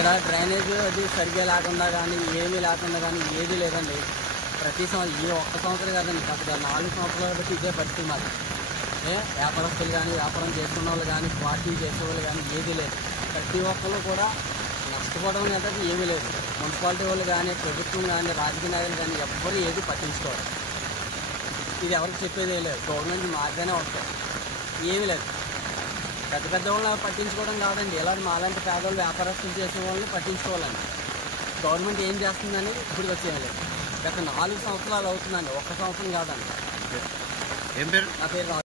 ఇక్కడ డ్రైనేజ్ అది సరిగ్గా లేకుండా కానీ ఏమీ లేకుండా కానీ ఏది లేదండి. ప్రతి సంవత్సరం ఈ ఒక్క సంవత్సరం కాదండి, గత 4 సంవత్సరాలు బట్టి ఇదే పరిస్థితి మాది. వ్యాపారస్తులు కానీ, వ్యాపారం చేసుకున్న వాళ్ళు కానీ, పార్టీ చేసేవాళ్ళు కానీ ఏదీ లేదు. ప్రతి ఒక్కళ్ళు కూడా నష్టపోవడం అనేది ఏమీ లేదు. మున్సిపాలిటీ వాళ్ళు కానీ, ప్రభుత్వం కానీ, రాజకీయ నాయకులు కానీ ఎవ్వరు ఏది పట్టించుకోరు. ఇది ఎవరికి చెప్పేది లేదు. గవర్నమెంట్ మారితేనే వస్తారు, ఏమీ లేదు. పెద్ద పెద్ద వాళ్ళని పట్టించుకోవడం కాదండి, ఇలాంటి మాలాంటి పేదవాళ్ళు వ్యాపారస్తులు చేసే వాళ్ళని పట్టించుకోవాలండి. గవర్నమెంట్ ఏం చేస్తుందని ఇప్పుడు వచ్చేయలేదు. గత 4 సంవత్సరాలు అవుతుందండి, ఒక్క సంవత్సరం కాదండి. ఏం పేరు? నా పేరు